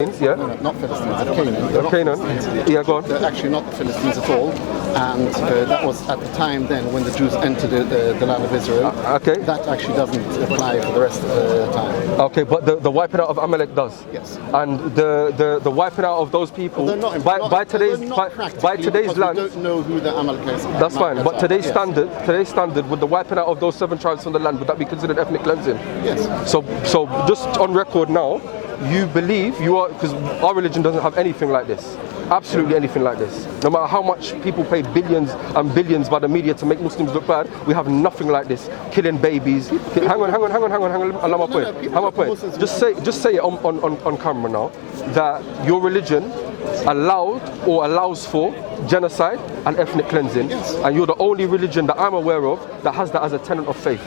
Yeah? No, not Philistines, they're Canaan. They're Canaan. Yeah, go on. They're actually not the Philistines at all. And that was at the time then when the Jews entered the land of Israel. Okay. That actually doesn't apply for the rest of the time. Okay, but the wiping out of Amalek does. Yes. And the wiping out of those people by today's land. We don't know who the Amalekites are. That's fine. But today's standard, with the wiping out of those 7 tribes from the land, would that be considered ethnic cleansing? Yes. So just on record now, you believe you are, because our religion doesn't have anything like this. Absolutely anything like this. No matter how much people pay billions and billions by the media to make Muslims look bad, we have nothing like this. Killing babies. Hang on. Allow my point. Just say it on camera now that your religion allows for genocide and ethnic cleansing, yes. And you're the only religion that I'm aware of that has that as a tenet of faith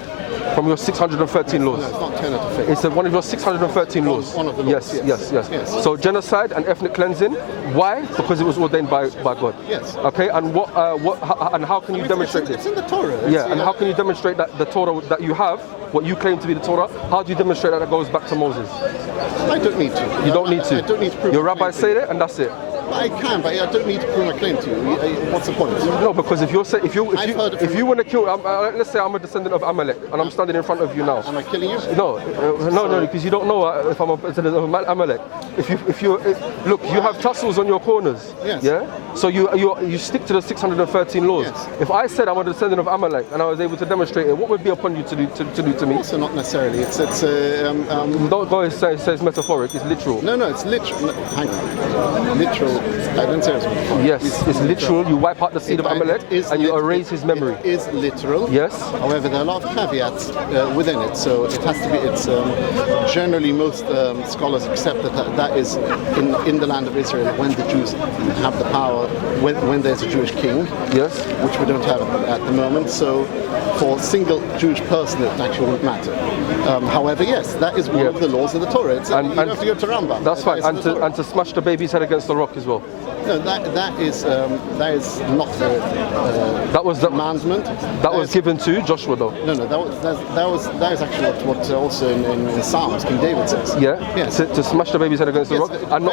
from your 613 laws. No, it's not tenet of faith. It's one of your 613 laws. One of the laws. Yes. So genocide and ethnic cleansing. Why? Because it was ordained by God. Yes. Okay. And and how can you demonstrate this? It's in the Torah. And how can you demonstrate that the Torah that you have, what you claim to be the Torah, how do you demonstrate that it goes back to Moses? I don't need to. You don't need to. I don't need to prove. Your rabbis say that, and that's it. I can, but I don't need to prove my claim to you. What's the point? No, because if you want to kill, let's say I'm a descendant of Amalek and I'm standing in front of you now. Am I killing you? No, because you don't know if I'm a descendant of Amalek. Look, you have tassels on your corners. Yes. Yeah. So you stick to the 613 laws. Yes. If I said I'm a descendant of Amalek and I was able to demonstrate it, what would be upon you to do to me? Also, not necessarily. It's Don't go and say it's metaphoric. It's literal. No, it's literal. Hang on. Literal. I don't say it's metaphoric. Yes, it's literal. You wipe out the seed of Amalek and you erase his memory. It is literal. Yes. However, there are a lot of caveats within it. So it has to be. It's generally most scholars accept that is in the land of Israel when the Jews have the power, when there's a Jewish king. Yes. Which we don't have at the moment. So for a single Jewish person, it actually wouldn't matter. However, yes, that is one of the laws of the Torah. You have to go to Rambam. That's fine. And to smash the baby's head against the rock as well. No, that is not the commandment. That was given to Joshua, though. No, that is actually what also in Psalms King David says. Yeah. Yes. To smash the baby's head against the rock and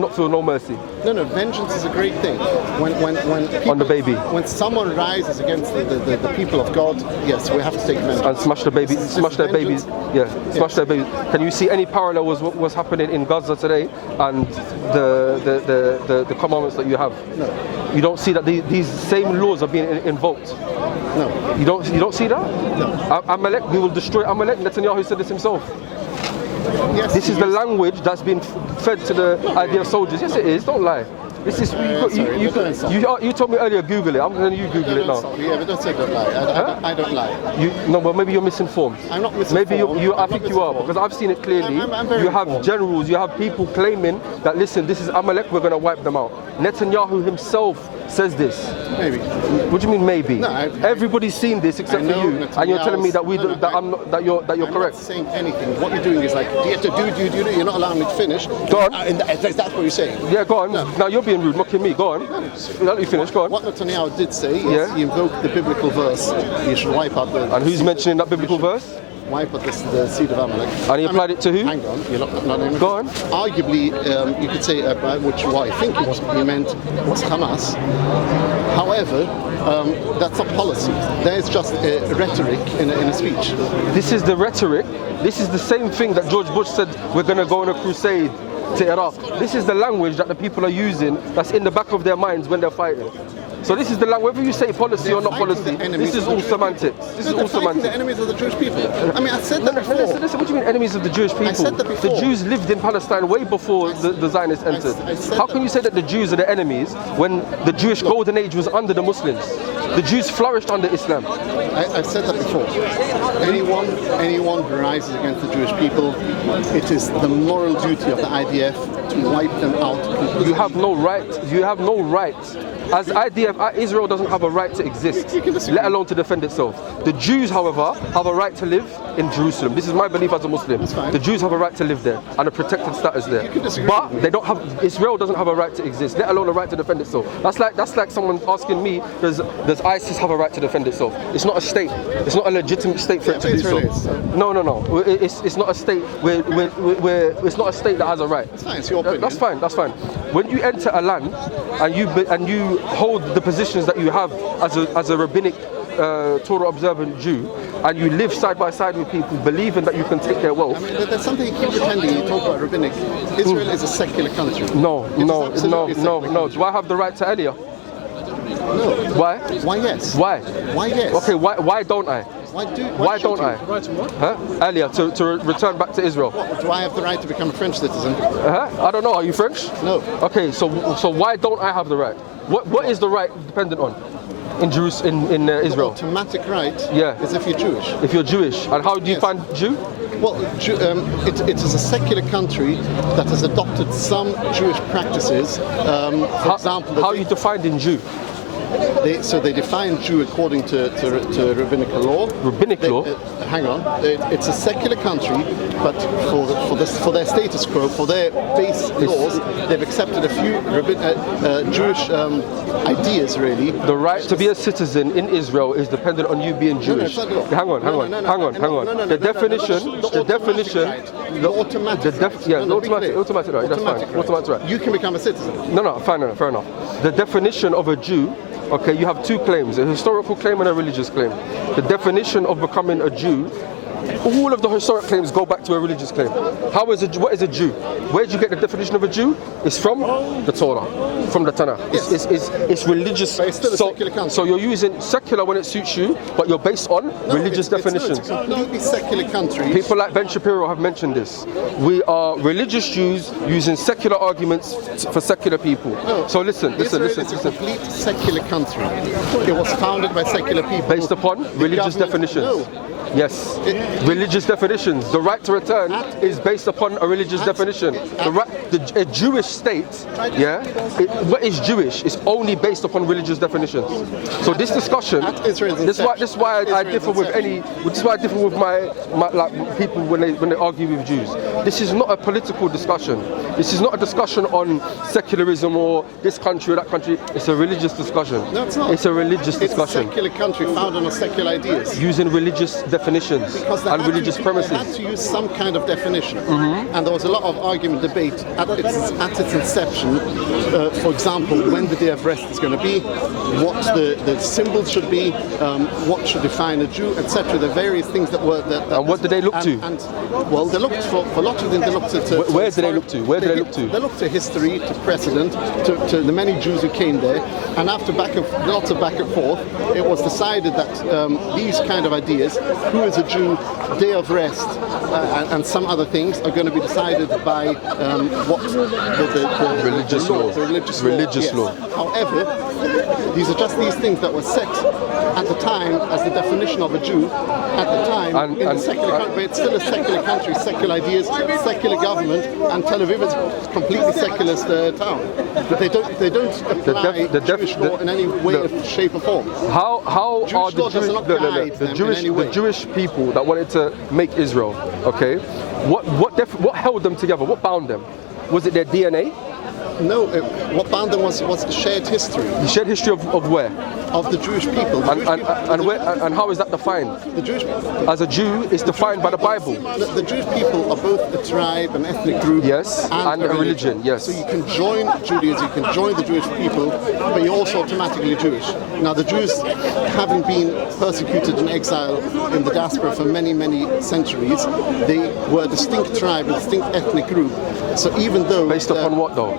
not feel no mercy. No, vengeance is a great thing. When people, on the baby. When someone rises against the people of God, yes, we have to take vengeance. And smash the baby, smash their babies. Yeah, smash their babies. Can you see any parallel with what's happening in Gaza today and the commandments that you have? No. You don't see that these same laws are being invoked? No. You don't see that? No. Amalek, we will destroy Amalek. Netanyahu said this himself. Yes, this is the language that's been fed to the idea of soldiers. Yes, it is. Don't lie. This is you told me earlier. Google it. I'm going to Google it now. Yeah, but don't say don't lie. I don't lie. No, but maybe you're misinformed. I'm not misinformed. Maybe I think you are, because I've seen it clearly. You have generals. You have people claiming that, listen, this is Amalek. We're going to wipe them out. Netanyahu himself says this. Maybe. What do you mean maybe? No, everybody's seen this except for you, and you're telling me that you're correct. I'm not saying anything. What you're doing is like, do you have to do? You're not allowing me to finish. Go on. That's what you're saying. Yeah, go on. No. Now you're being rude, mocking me. Go on. Let me finish. Go on. What Netanyahu did say is he invoked the biblical verse. You should wipe out the. And who's mentioning that biblical verse? Wipe out the seed of Amalek. And he applied it to who? Hang on, you're not naming it. Go on. Arguably, you could say what I think he meant was Hamas. However, that's not policy. There's just rhetoric in a speech. This is the rhetoric. This is the same thing that George Bush said, we're going to go on a crusade to Iraq. This is the language that the people are using that's in the back of their minds when they're fighting. So this is the language, whether you say policy or not policy, this is all semantics. This is all semantics. The enemies of the Jewish people. I mean, I said that before. Listen, what do you mean enemies of the Jewish people? I said that before. The Jews lived in Palestine way before the Zionists entered. How can you say that the Jews are the enemies when the Jewish golden age was under the Muslims? The Jews flourished under Islam. I've said that before. Anyone who rises against the Jewish people, it is the moral duty of the IDF to wipe them out completely. You have no right. You have no right. As IDF Israel doesn't have a right to exist, let alone to defend itself. The Jews, however, have a right to live in Jerusalem. This is my belief as a Muslim. The Jews have a right to live there and a protected status there. But they don't have. Israel doesn't have a right to exist, let alone a right to defend itself. That's like someone asking me, does ISIS have a right to defend itself? It's not a state. It's not a legitimate state for it to do so. No. It's not a state where it's not a state that has a right. It's fine. It's your opinion. That's fine. When you enter a land and you hold the positions that you have as a rabbinic Torah observant Jew, and you live side by side with people believing that you can take their wealth. I mean, there's something you keep pretending. You talk about rabbinic. Israel is a secular country. No. Do I have the right to Aliyah? No. Why? Why yes? Why? Why yes? Okay, why don't I? Why don't I? Right to what? Aliyah, to return back to Israel. What, do I have the right to become a French citizen? I don't know. Are you French? No. Okay, so why don't I have the right? What is the right dependent on in Jerusalem, in Israel? The automatic right is if you're Jewish. If you're Jewish. And how do you find Jew? Well, it is a secular country that has adopted some Jewish practices. For example, how are you defined in Jew? They define Jew according to rabbinical law. Law? Hang on. It's a secular country, but for their status quo, for their base laws, they've accepted a few Jewish ideas, really. The right to be a citizen in Israel is dependent on you being Jewish. Hang on. The definition. The automatic right. That's fine. Automatic right. You can become a citizen. No, fine, fair enough. The definition of a Jew. Okay, you have two claims, a historical claim and a religious claim. The definition of becoming a Jew, all of the historic claims go back to a religious claim. What is a Jew? Where did you get the definition of a Jew? It's from the Torah, from the Tanakh. Yes. It's religious. But it's still a secular country. So you're using secular when it suits you, but you're based on religious definitions. It's a completely secular country. People like Ben Shapiro have mentioned this. We are religious Jews using secular arguments for secular people. No. So listen. It's a complete secular country. It was founded by secular people. Based upon religious definitions. No. Yes, religious definitions. The right to return is based upon a religious definition. A Jewish state, what is Jewish is only based upon religious definitions. So this discussion, this is why I differ with my people when they argue with Jews. This is not a political discussion. This is not a discussion on secularism or this country or that country. It's a religious discussion. No, it's not. It's a religious discussion. It's a secular country founded on secular ideas. Using religious definitions and religious premises. They had to use some kind of definition, and there was a lot of argument, debate at its inception. For example, when the Day of Rest is going to be, what the symbols should be, what should define a Jew, etc. The various things that were. And what did they look to? Well, they looked for a lot of them. They looked to. Where did they look to? Where did they look to? They looked to history, to precedent, to the many Jews who came there, and after lots of back and forth, it was decided that these kind of ideas, who is a Jew, Day of Rest, and some other things are going to be decided by what the religious law. The religious law. However, these are just these things that were set at the time as the definition of a Jew at the time in the secular country. But it's still a secular country, secular ideas, secular government, and Tel Aviv is a completely secularist town. But they don't apply Jewish law in any way, shape, or form. How are the Jewish people that wanted to make Israel? Okay, what held them together? What bound them? Was it their DNA? No, what bound them was the shared history. The shared history of where? Of the Jewish people. And how is that defined? The Jewish people. As a Jew, is defined by the Bible. The Jewish people are both a tribe, an ethnic group, and a religion. Yes. So you can join Judaism, you can join the Jewish people, but you're also automatically Jewish. Now the Jews, having been persecuted in exile in the diaspora for many, many centuries, they were a distinct tribe, a distinct ethnic group. So even though... Based upon what though?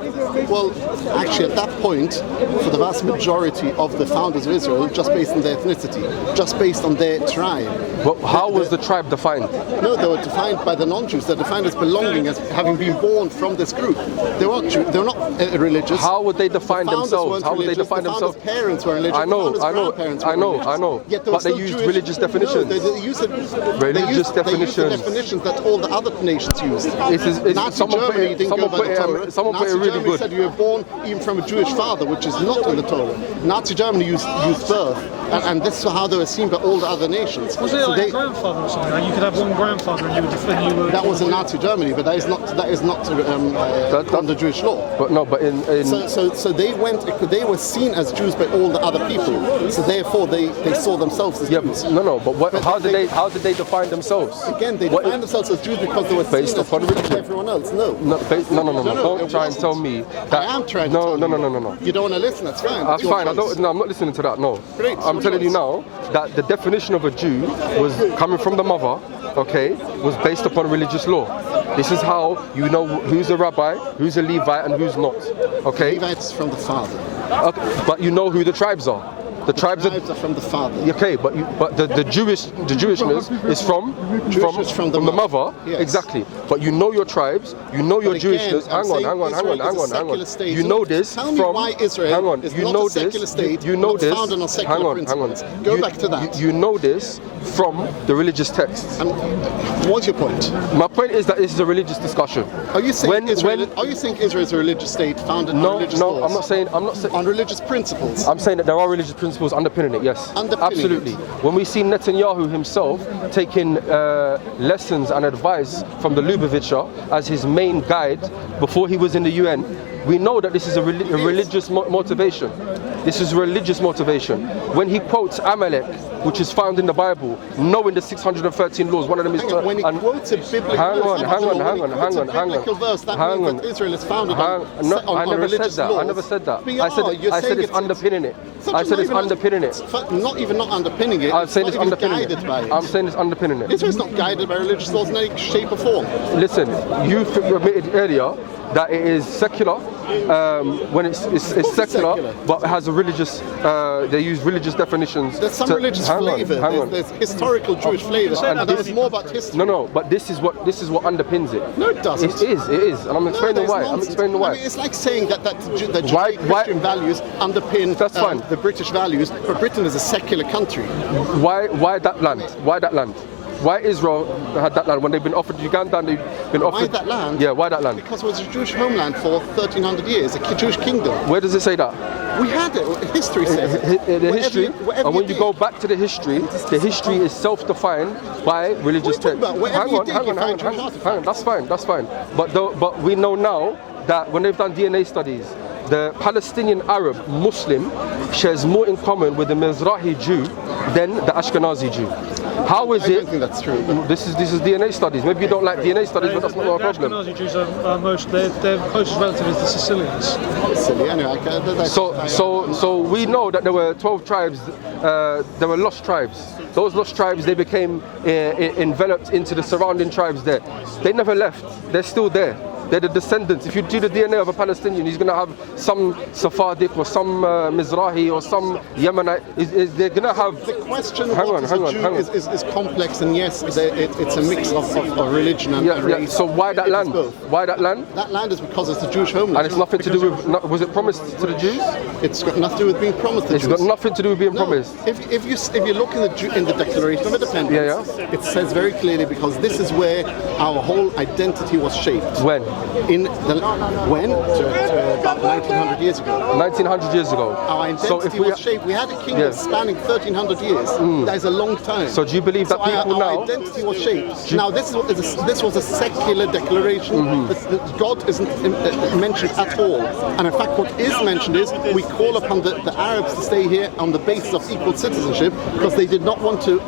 Well, actually at that point, for the vast majority of the founders of Israel, just based on their ethnicity, just based on their tribe. But how was the tribe defined? No, they were defined by the non-Jews. They're defined as belonging, as having been born from this group. They weren't Jew, they're not religious. How would they define themselves? How would they define themselves? The parents were religious. I know. But they used religious definitions. No, they used the definitions that all the other nations used. Nazi Germany Germany didn't go by the Torah. Someone put it Nazi really Germany good. said you were born even from a Jewish father, which is not in the Torah. Nazi Germany used birth, and this is how they were seen by all the other nations. Was it like a grandfather or something? Like you could have one grandfather and you would defend you were... That was in Nazi Germany, but that is not under Jewish law. But no, but in So they were seen as Jews by all the other people. So therefore they saw themselves as Jews. But how did they define themselves? Again, they defined themselves as Jews because they were based seen as upon Jews religion. like everyone else. No. No. Don't try and tell me that. I am trying to tell you. No. You don't want to listen, that's fine. That's fine. I'm not listening to that. No. Great. I'm telling you now that the definition of a Jew was coming from the mother, okay, was based upon religious law. This is how you know who's a rabbi, who's a Levite, and who's not. Okay. Levites from the father. Okay, but you know who the tribes are. The tribes are from the father. Okay, but the Jewishness is from the mother. Yes. Exactly. But you know your tribes, you know your Jewishness. Hang on. You know this Tell me from. why Israel is not a secular state, not founded on secular principles. Go back to that. You know this from the religious texts. And what's your point? My point is that this is a religious discussion. Are you saying Israel is a religious state founded on religious laws? No, I'm not saying. On religious principles. I'm saying that there are religious principles underpinning it, yes. Absolutely. When we see Netanyahu himself taking lessons and advice from the Lubavitcher as his main guide before he was in the UN, we know that this is a religious motivation. This is religious motivation. When he quotes Amalek, which is found in the Bible, knowing the 613 laws, one of them is... When he quotes a biblical verse, hang on. Israel is founded on religious laws. I never said that. I said it's underpinning it. I said it's underpinning it. Not even not underpinning it. I'm saying it's underpinning it. I'm saying it's underpinning it. Israel's not guided by religious laws in any shape or form. Listen, you admitted earlier that it is secular when it's secular, but it has a religious. They use religious definitions. There's some religious flavour. There's historical Jewish flavour, and there's more about history. No, but this is what underpins it. No, it doesn't. It is, and I'm explaining why. I mean, it's like saying that the Christian values underpin the British values, but Britain is a secular country. Why that land? Why that land? Why Israel had that land when they've been offered Uganda and they've been offered... Why that land? Yeah, why that land? Because it was a Jewish homeland for 1,300 years, a Jewish kingdom. Where does it say that? We had it. History says it. The history, and when you go back to the history is self-defined by religious texts. Hang on. That's fine. But we know now that when they've done DNA studies, the Palestinian Arab Muslim shares more in common with the Mizrahi Jew than the Ashkenazi Jew. How is it? I don't think that's true. This is DNA studies. Maybe you don't like DNA studies, but that's not our problem. The Ashkenazi Jews are their closest relative is the Sicilians. So we know that there were 12 tribes. There were lost tribes. Those lost tribes, they became enveloped into the surrounding tribes there. They never left. They're still there. They're the descendants. If you do the DNA of a Palestinian, he's going to have some Sephardic or some Mizrahi or some Yemenite. They're going to have... The question of what is a Jew is complex, and yes, it's a mix of religion and race. Yeah. So why that land? Why that land? That land is because it's a Jewish homeland. And it's nothing to do with... Was it promised to the Jews? It's got nothing to do with being promised to the Jews. It's got nothing to do with being promised. If you look in the Declaration of Independence, it says very clearly, because this is where our whole identity was shaped. When? About 1900 years ago. 1900 years ago. Our identity was shaped. We had a kingdom spanning 1300 years. That is a long time. So do you believe that people now... Our identity was shaped. Now this was a secular declaration. That God isn't mentioned at all. And in fact what is mentioned is we call upon the Arabs to stay here on the basis of equal citizenship, because they did not want to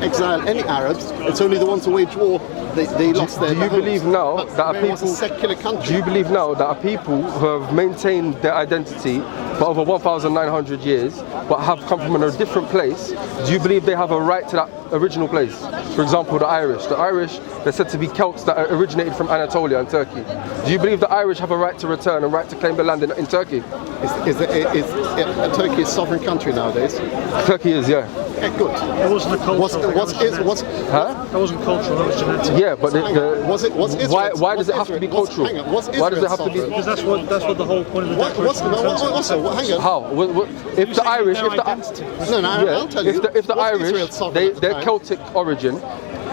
exile any Arabs. It's only the ones who wage war. They lost their... Do you believe now that people... secular country. Do you believe now that are people who have maintained their identity for over 1,900 years but have come from a different place? Do you believe they have a right to that original place? For example, the Irish. The Irish, they're said to be Celts that originated from Anatolia and Turkey. Do you believe the Irish have a right to return and right to claim the land in Turkey? Is Turkey a sovereign country nowadays? Turkey is, yeah. Yeah, good. It wasn't a cultural. That wasn't cultural. That was genetic. Yeah, but why does it have to be cultural? Why does it have to be? Because that's what the whole point of the declaration is. Hang on. How? If the Irish, I'll tell you. if the Irish, they're Celtic origin.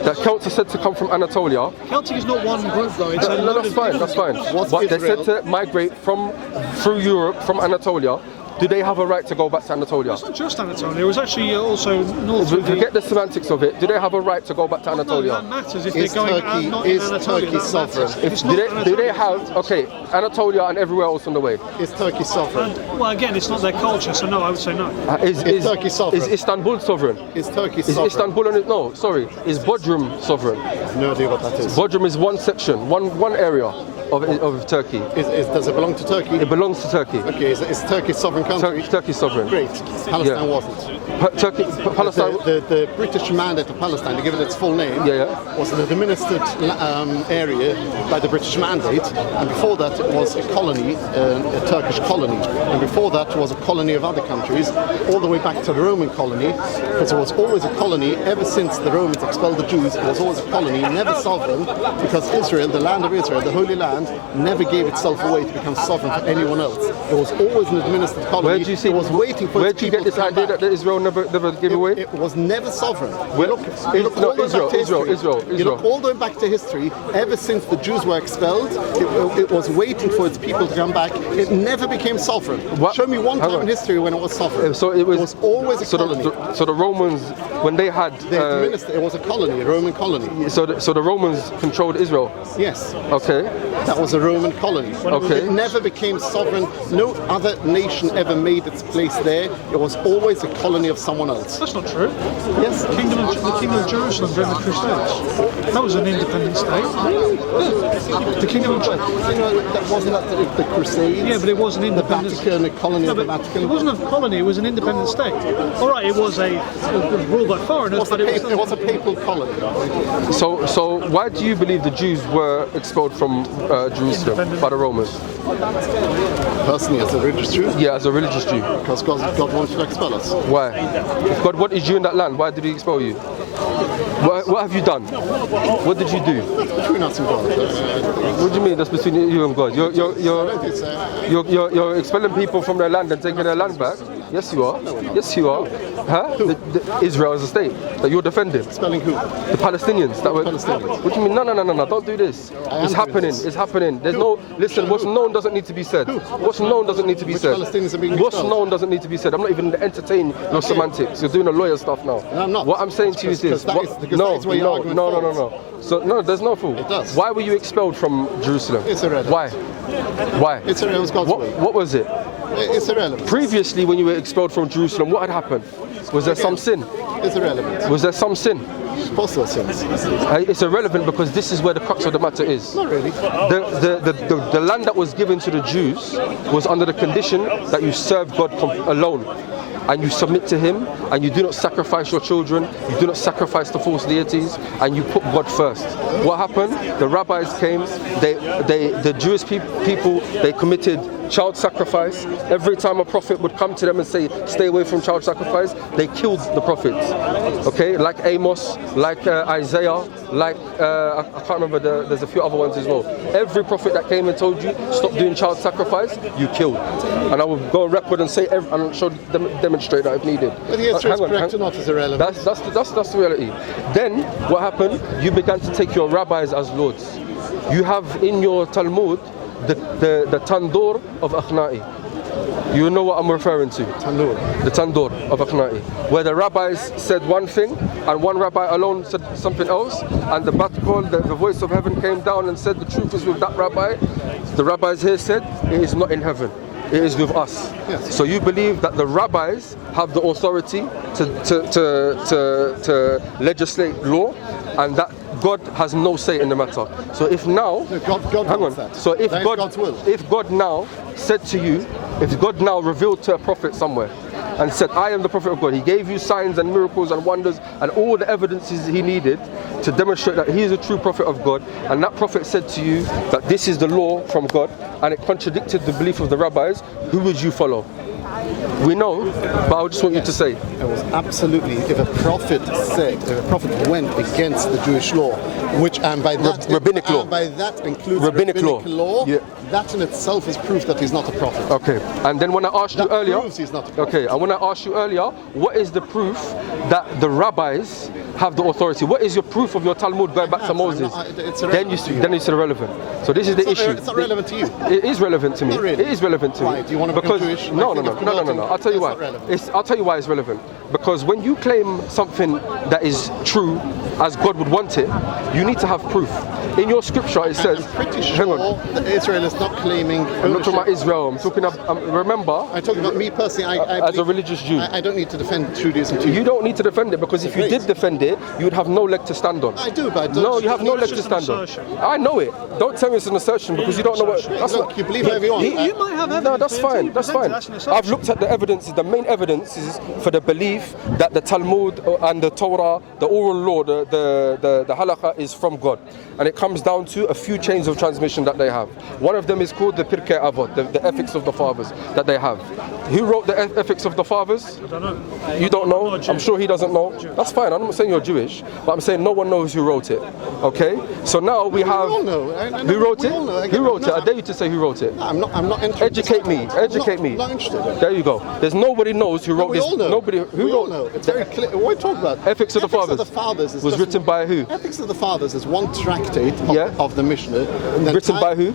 that Celts are said to come from Anatolia. Celtic is not one group though. It's a No, load that's of fine. different That's fine. groups. But they're said to migrate through Europe from Anatolia. Do they have a right to go back to Anatolia? It's not just Anatolia. It was actually also north of the... Forget the semantics of it. Do they have a right to go back to No, Anatolia? that matters if Is they're going Turkey- not is in Anatolia. Turkey that sovereign? matters. If it's not Do they Anatolia, have, okay, Anatolia and everywhere else on the way? Is Turkey sovereign? well, again, it's not their culture, so no, I would say no. Is Turkey sovereign? Is Istanbul sovereign? Is Turkey Is sovereign? Istanbul on it? No, sorry. Is Bodrum sovereign? No idea what that is. Bodrum is one section, one area of Turkey. Does it belong to Turkey? It belongs to Turkey. Okay, is Turkey a sovereign country? Turkey sovereign. Great. Palestine Yeah. wasn't. Palestine. The British mandate of Palestine, to give it its full name, was an administered area by the British mandate, and before that it was a colony, a Turkish colony, and before that it was a colony of other countries, all the way back to the Roman colony, because it was always a colony ever since the Romans expelled the Jews. It was always a colony, never sovereign, because Israel, the land of Israel, the Holy Land, never gave itself away to become sovereign for anyone else. It was always an administered colony. Where do you see? It was waiting for Where its do you people get this to come idea back. that Israel never gave away? It was never sovereign. Well, look no, all the way back to Israel. history. You look all the way back to history. Ever since the Jews were expelled, it was waiting for its people to come back. It never became sovereign. What? Show me one Hang time on. in history when it was sovereign. So it was always a so colony. So the Romans, when they had, It was a colony, a Roman colony. so the Romans controlled Israel. Yes, Okay. that was a Roman colony. Okay. It never became sovereign. No other nation ever made its place there. It was always a colony of someone else. That's not true. Yes. The Kingdom of Jerusalem during the Crusades. That was an independent state. The Kingdom of That wasn't the Crusades. Yeah, but it was an The independent Vatican, a colony No, of the but Vatican. it wasn't a colony, it was an independent state. All right, it was ruled by foreigners, but It was a papal colony. So why do you believe the Jews were expelled from Jerusalem by the Romans? Personally, as a religious Jew, Yeah, as a religious Jew. because God wanted to expel us. Why? If God wanted you in that land, why did He expel you? What have you done? What did you do? Between us and God. What do you mean that's between you and God? You're expelling people from their land and taking their land back? Yes, you are. Yes, you are. Huh? Israel as a state that you're defending. Spelling who? The Palestinians that were. Palestinians. What do you mean? No! Don't do this. It's happening. It's happening. There's no. Listen. What's known doesn't need to be said. What's known doesn't need to be Which said. Palestinians are being What's expelled? known doesn't need to be said. I'm not even entertaining your semantics. You're doing the lawyer stuff now. No, I'm not. What I'm saying to you is this. Because that is where your argument falls. So no, there's no fool. It does. Why were you expelled from Jerusalem? It's irrelevant. Why? Why? It's God's way. What was it? It's irrelevant. Previously, when you were expelled from Jerusalem, what had happened? Was there some sin? It's irrelevant. Was there some sin? Possible sins. It's irrelevant because this is where the crux of the matter is. Not really. The land that was given to the Jews was under the condition that you serve God alone. And you submit to Him, and you do not sacrifice your children, you do not sacrifice the false deities, and you put God first. What happened? The rabbis came, the Jewish people, they committed child sacrifice. Every time a prophet would come to them and say, stay away from child sacrifice, they killed the prophets. Okay, like Amos, like Isaiah, like, I can't remember, there's a few other ones as well. Every prophet that came and told you, stop doing child sacrifice, you killed. And I will go on record and say, and show demonstrate that if needed. But the answer is correct or not is irrelevant. That's the reality. Then, what happened? You began to take your rabbis as lords. You have in your Talmud the Tandoor of Akhnai. You know what I'm referring to? Tandoor. The Tandoor of Akhnai, where the rabbis said one thing and one rabbi alone said something else, and the Batqol, the voice of heaven came down and said the truth is with that rabbi. The rabbis here said it is not in heaven. It is with us. Yes. So you believe that the rabbis have the authority to legislate law, and that God has no say in the matter. So if now, God hang wants on. that. So if That is God's will. if God now said to you, if God now revealed to a prophet somewhere and said, I am the prophet of God, he gave you signs and miracles and wonders and all the evidences he needed to demonstrate that he is a true prophet of God, and that prophet said to you that this is the law from God, and it contradicted the belief of the rabbis, who would you follow? We know, but I just want you to say. It was absolutely, if a prophet went against the Jewish law Which and by that rabbinic law. And by that includes Rabbinic law. Yeah. That in itself is proof that he's not a prophet. Okay. And then when I asked you That earlier, proves he's not a prophet. okay, and when I asked you earlier, what is the proof that the rabbis have the authority? What is your proof of your Talmud going back to Moses? It's Then you irrelevant. then it's irrelevant. So this is the issue. It's not relevant to you. It is relevant to me. Not really. It is relevant to Why? me. Do you want to become Jewish? No. I'll I'll tell you why. I'll tell you why it's relevant. Because when you claim something that is true as God would want it, you need to have proof. In your scripture it says, I'm pretty hang on, sure that Israel is not claiming I'm not talking about Israel. I'm talking about, remember, I'm talking about me personally. I as a believe- religious Jew. I don't need to defend Judaism to you. You don't need to defend it, because if you Great. did defend it, you would have no leg to stand on. I do, but I don't. No, you have no leg just to an stand on. assertion. I know it. Don't tell me it's an assertion, because you don't know what. That's Look, what you believe whatever you want. You might have evidence. No, that's but until fine. you That's present it, fine. that's an assertion. I've looked at the evidence. The main evidence is for the belief that the Talmud and the Torah, the oral law, the halakha is from God, and it comes down to a few chains of transmission that they have. One of them is called the Pirkei Avot, the ethics of the fathers that they have. Who wrote the ethics of the fathers? I don't know. You don't know? I'm not a Jew. I'm sure he doesn't know. That's fine. I'm not saying you're Jewish, but I'm saying no one knows who wrote it. Okay? So now we have. all know. Who wrote We it? all know. Who wrote it? No, I dare you to say who wrote it. I'm not interested. Educate me. Educate me. Not interested. There you go. There's nobody knows who wrote We this. all know. Nobody who we all wrote. know. It's very clear. What are you talking about? Ethics of the Fathers is was just- written by who? Ethics of the Fathers is one tractate Yeah. of the Mishnah. The Written by who?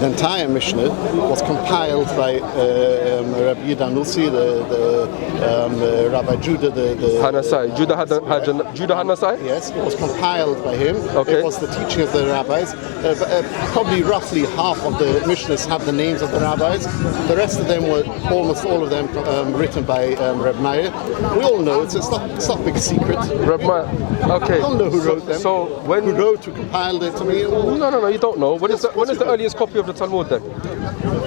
The entire Mishnah was compiled by Rabbi Yehuda Nussi, the Rabbi Judah, the Hanasai. Judah Hanasai? Yes, it was compiled by him. Okay. It was the teaching of the rabbis. Probably roughly half of the Mishnahs have the names of the rabbis. The rest of them were, almost all of them, written by Reb Meir. We all know it's not a big secret. Okay. We all know who wrote them. So when who wrote, who compiled it. I mean, No, you don't know. When is the earliest copy of the Talmud then?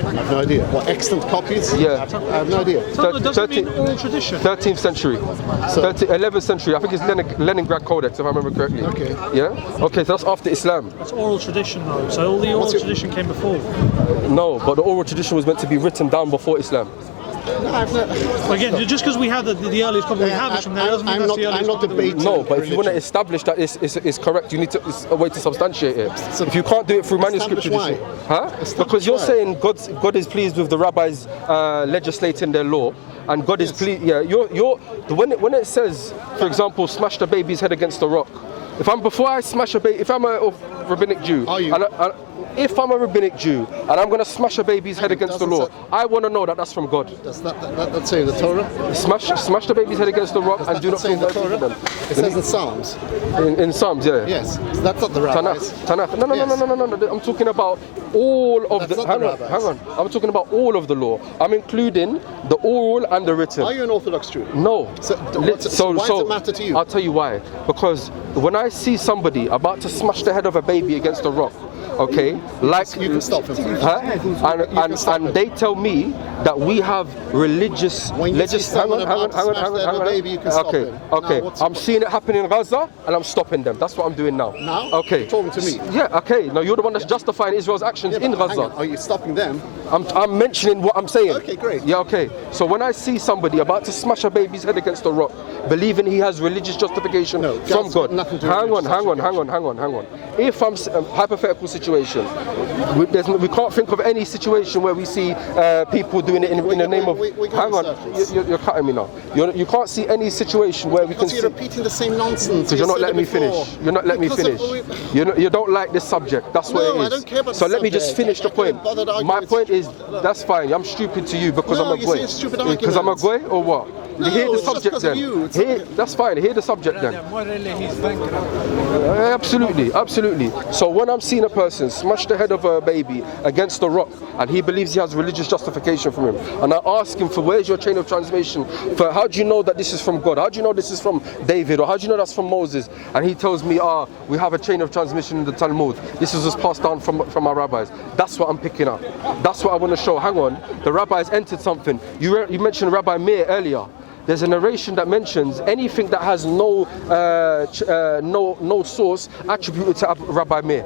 I have no idea. What, extant copies? Yeah. I have no idea. Talmud doesn't mean oral tradition. 13th century. 11th century. I think it's Leningrad Codex, if I remember correctly. Okay. Yeah? Okay, so that's after Islam. That's oral tradition though. So all the oral tradition came before. No, but the oral tradition was meant to be written down before Islam. Again, just because we have the earliest copy we have is from there doesn't mean that's the I'm earliest not copy. debating. No, but if you want to religion. establish that it's correct, you need to. It's a way to substantiate it. If you can't do it through manuscript Establish tradition, why? huh? Establish Because you're why? saying God is pleased with the rabbis legislating their law, and God is pleased. Yeah, when it says, for example, smash the baby's head against the rock. Before I smash a baby, if I'm a rabbinic Jew, Are you? if I'm a rabbinic Jew and I'm going to smash a baby's head against the law, I want to know that that's from God. Does that say in the Torah? Smash the baby's head against the rock and do not say in the feel mercy for Torah? them. It says in Psalms. In Psalms, yeah. Yes, that's not the rabbis. Tanakh. No. Yes. I'm talking about all of That's the. not the rabbis. Hang on. I'm talking about all of the law. I'm including the oral and the written. Are you an Orthodox Jew? No. So why does it matter to you? I'll tell you why. Because when I see somebody about to smash the head of a baby against a rock, okay, like You can stop him. huh? can stop And him. they tell me that we have religious. When you see someone about to smash the head of a baby, you can stop Okay, him. okay. Now, what's- I'm seeing it happen in Gaza, and I'm stopping them. That's what I'm doing now. Now? Okay. You're talking to me. Yeah. Okay. Now you're the one that's justifying Israel's actions Yeah, in but hang Gaza. on, are you stopping them? I'm mentioning what I'm saying. Okay, great. Yeah, okay. So when I see somebody about to smash a baby's head against a rock, believing he has religious justification No, from God's got God. nothing to do with Hang on. If I'm hypothetical situation, we can't think of any situation where we see people doing it in the name of. we go Hang in on, circles. you're cutting me now. You can't see any situation where we can Because see. you're repeating the same nonsense. Because you're not said letting it me finish. before. You're not letting me Because finish. of- You don't like this subject. That's what No, it is. I don't care about so the let me just subject. finish the I can't point. bother to argue My with point is, stupid- that's fine. I'm stupid to you because No, I'm a you're goy. saying stupid Because I'm a arguments. goy or what? No, Hear the it's just subject because of then. you. It's That's fine. Hear the subject then. Absolutely. So when I'm seeing a person smash the head of a baby against a rock and he believes he has religious justification from him, and I ask him for where's your chain of transmission, for how do you know that this is from God? How do you know this is from David? Or how do you know that's from Moses? And he tells me, we have a chain of transmission in the Talmud. This is just passed down from our rabbis. That's what I'm picking up. That's what I want to show. Hang on. The rabbis entered something. You mentioned Rabbi Meir earlier. There's a narration that mentions anything that has no source attributed to Rabbi Meir.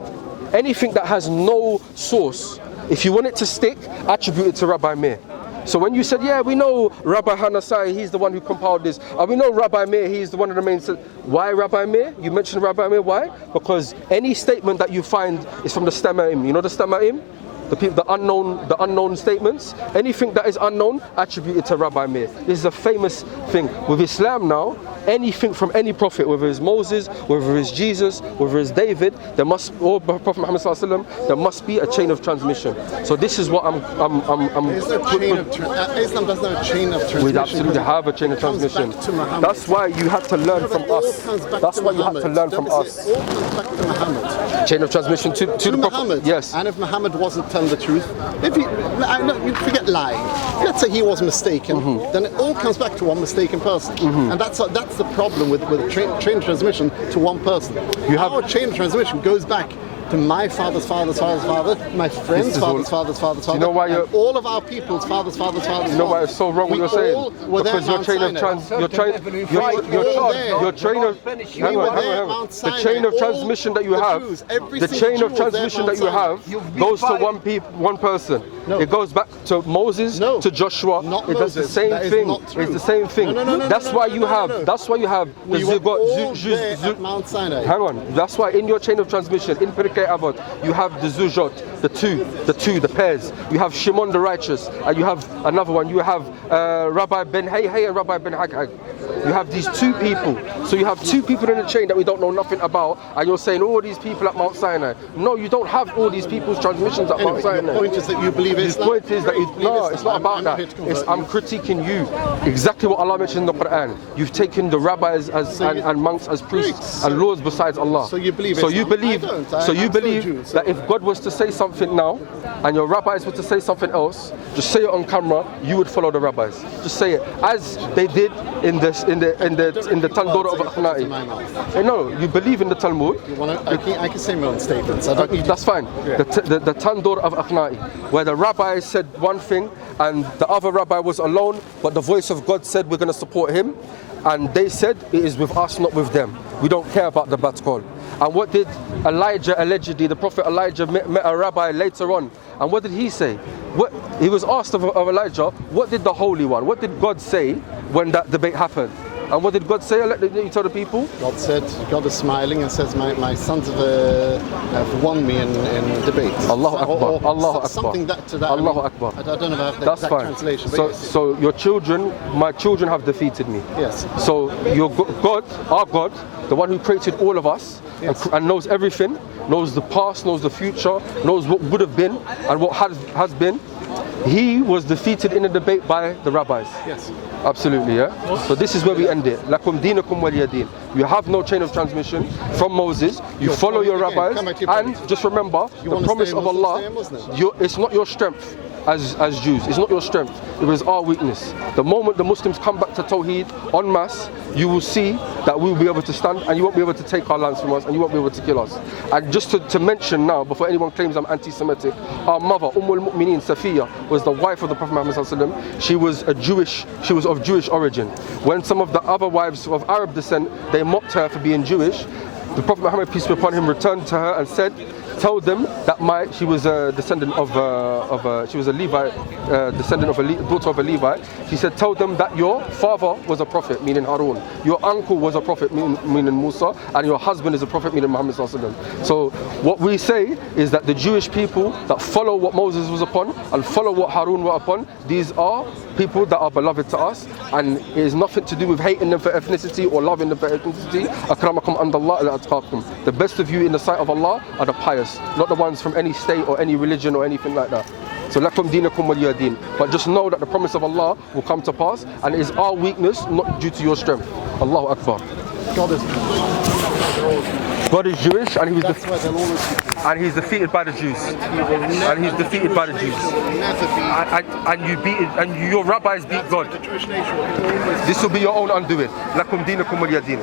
Anything that has no source, if you want it to stick, attribute it to Rabbi Meir. So when you said, yeah, we know Rabbi Hanasai, he's the one who compiled this, and we know Rabbi Meir, he's the one of the main. Why Rabbi Meir? You mentioned Rabbi Meir. Why? Because any statement that you find is from the Stamaim. You know the Stamaim? The unknown statements. Anything that is unknown, attributed to Rabbi Meir. This is a famous thing. With Islam now, anything from any prophet, whether it's Moses, whether it's Jesus, whether it's David, there must, or Prophet Muhammad sallallahu alaihi wasallam, there must be a chain of transmission. So this is what I'm. Islam doesn't have a chain of transmission. We absolutely have a chain of transmission. That's why you had to learn from us. That's why you had to learn from us. It all comes back to Muhammad. Chain of transmission to the Muhammad. Yes. And if Muhammad wasn't telling the truth, if you forget lying. Let's say he was mistaken, then it all comes back to one mistaken person, and that's the problem with chain transmission to one person. Our chain of transmission goes back to my father's father's father's father, my friend's father's father's father's father, you know why and all of our people's father's father's father's. You know why it's so wrong what you're saying? Because your chain of the chain of transmission that you have, the chain of transmission that you have goes to one person. No. It goes back to Moses, to Joshua. Not it does the same thing. It's the same thing. That's why you have. That's why you have the at Mount Sinai. Hang on. That's why in your chain of transmission, in Pirkei Avot, you have the Zujot, the pairs. You have Shimon the righteous, and you have another one. You have Rabbi Ben Hay and Rabbi Ben Hag. You have these two people. So you have two people in the chain that we don't know nothing about, and you're saying all these people at Mount Sinai. No, you don't have all these people's transmissions at Mount Sinai. The point is that you believe The point is that it's not about that. I'm critiquing you. Exactly what Allah mentioned in the Quran. You've taken the rabbis and monks as priests and lords besides Allah. So you believe So Islam? you believe. I don't. So you I'm still a believe Jew, so- that if God was to say something now, and your rabbis were to say something else, just say it on camera. You would follow the rabbis. Just say it as they did in the Tandoor of Akhnai. No, you believe in the Talmud. I can say my own statements. I don't need That's fine. Yeah. The Tandoor of Akhnai, where the rabbi said one thing and the other rabbi was alone, but the voice of God said we're going to support him, and they said it is with us, not with them. We don't care about the bat call. And what did Elijah, allegedly, the prophet Elijah met a rabbi later on, and what did he say? He was asked of Elijah, what did the Holy One, what did God say when that debate happened? And what did God say? Let you tell the people. God is smiling and says, my sons have won me in debate. Allahu Akbar. Allahu Akbar. Something to that. Allahu Akbar. I don't know about the That's exact fine. translation. But So your children, my children have defeated me. Yes. So your God, our God, the one who created all of us, Yes. and knows everything, knows the past, knows the future, knows what would have been and what has been. He was defeated in a debate by the rabbis. Yes. Absolutely, yeah. So this is where we end it. Lakum dinakum waliya din. You have no chain of transmission from Moses. You follow your rabbis, and just remember the promise of Allah. It's not your strength as Jews. It's not your strength. It was our weakness. The moment the Muslims come back to Tawheed en masse, you will see that we will be able to stand, and you won't be able to take our lands from us, and you won't be able to kill us. And just to mention now, before anyone claims I'm anti-Semitic, our mother, Ummul Mu'mineen Safiya, was the wife of the Prophet Muhammad sallallahu alaihi wasallam. She was of Jewish origin. When some of the other wives of Arab descent, they mocked her for being Jewish, the Prophet Muhammad, peace be upon him, returned to her and said, tell them that she was a descendant she was a Levite, descendant of a daughter of a Levite. She said, tell them that your father was a prophet, meaning Harun. Your uncle was a prophet, meaning Musa, and your husband is a prophet, meaning Muhammad sallallahu alaihi wasallam. So what we say is that the Jewish people that follow what Moses was upon and follow what Harun were upon, these are people that are beloved to us, and it is nothing to do with hating them for ethnicity or loving them for ethnicity. Akramakum andallah al-atqakum. The best of you in the sight of Allah are the pious, not the ones from any state or any religion or anything like that. So lakum dinakum waliya din. But just know that the promise of Allah will come to pass, and it is our weakness, not due to your strength. Allahu Akbar. God is Jewish, and he's defeated by the Jews. And he's defeated by the Jews. And your rabbis beat God. This will be your own undoing. Lakum dinakum waliya din.